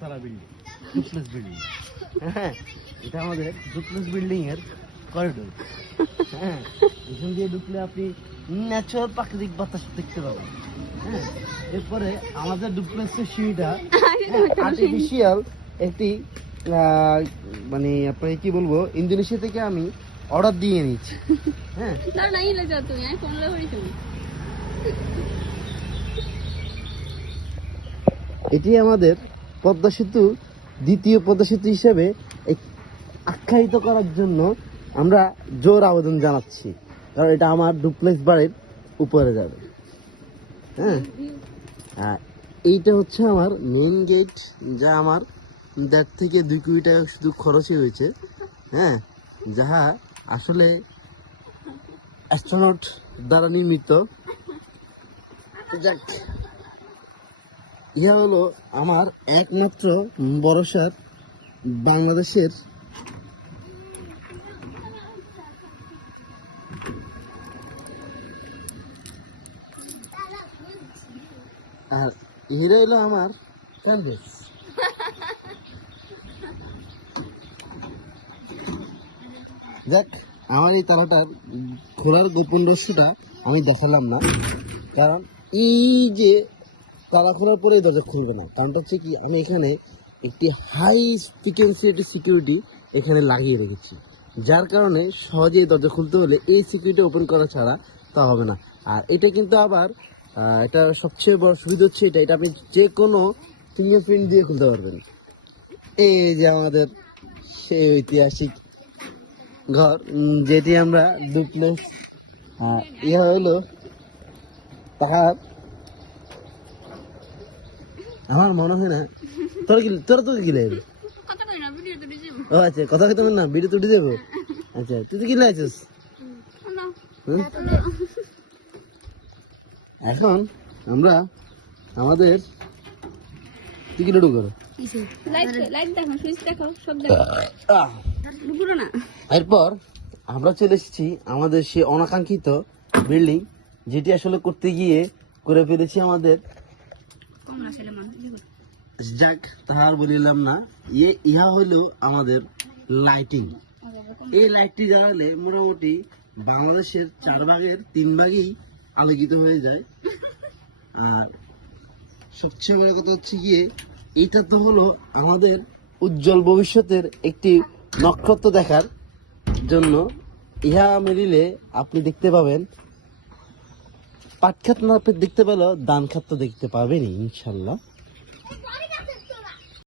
সারা building, duplex building. হ্যাঁ, এটা আমাদের ডুপ্লেক্স বিল্ডিং এর করিডোর। হ্যাঁ, এখান দিয়ে ঢুকলে আপনি ন্যাচারাল প্রাকৃতিক বাতাস দেখতে পাবেন। হ্যাঁ, এরপরে আমাদের ডুপ্লেক্সের সিঁড়িটা আর্টিফিশিয়াল একটি মানে আপনাকে কি বলবো, ইন্দোনেশিয়া থেকে আমি অর্ডার দিয়ে নিচ্ছি। হ্যাঁ, এটি আমাদের পদ্মা সেতু, দ্বিতীয় পদ্মা সেতু হিসেবে আখ্যায়িত করার জন্য আমরা জোর আবেদন জানাচ্ছি, কারণ এটা আমার ডুপ্লেক্স বাড়ির উপরে যাবে। হ্যাঁ, এইটা হচ্ছে আমার মেন গেট, যা আমার 1.5 থেকে 2 কোটি টাকা শুধু খরচই হয়েছে। হ্যাঁ, যাহা আসলে অ্যাস্ট্রোনট দ্বারা নির্মিত। যাক, ইহা হলো আমার একমাত্র ভরসার বাংলাদেশের আর এরা হলো আমার ক্যানভেস। দেখ, আমার এই তালাটার খোলার গোপন রহস্যটা আমি দেখালাম না, কারণ এই যে তালা খোলার পরে দরজা খুলবে না। কারণটা হচ্ছে কি, আমি এখানে একটি হাই ফ্রিকোয়েন্সি একটি সিকিউরিটি এখানে লাগিয়ে রেখেছি, যার কারণে সহজেই দরজা খুলতে হলে এই সিকিউরিটি ওপেন করা ছাড়া তা হবে না। আর এটা কিন্তু আবার এটা সবচেয়ে বড় সুবিধা হচ্ছে এটা আপনি যে কোনো ফিঙ্গারপ্রিন্ট দিয়ে খুলতে পারবেন। এই যে আমাদের সেই ঐতিহাসিক ঘর, যেটি আমরা ডুপ্লেক্স, ইহা হলো তাহার। আমার মনে হয় না তোরা তো কি লাগবে। ও আচ্ছা, কথা কইতে না, ভিডিও তুলে দেবো। আচ্ছা, তুই তো কি লাগছিস এখন? আমরা আমাদের টিকিট রেডি করো। এরপর আমরা চলে এসেছি আমাদের সেই অনাকাঙ্ক্ষিত বিল্ডিং, যেটি আসলে করতে গিয়ে করে ফেলেছি আমাদের। যাক, তাহার বলিলাম না। ইহা হলো আমাদের লাইটিং। এই লাইটটি জ্বালালে মোটামুটি বাংলাদেশের 4 ভাগের 3 ভাগই আলোকিত হয়ে যায়। আর সবচেয়ে বড় কথা হচ্ছে গিয়ে, এটা তো হলো আমাদের উজ্জ্বল ভবিষ্যতের একটি নক্ষত্র দেখার জন্য। ইহা মেরিলে আপনি দেখতে পাবেন, পাট খাত না দেখতে পেলেও ধান খাত তো দেখতে পাবেনই ইনশাল্লাহ।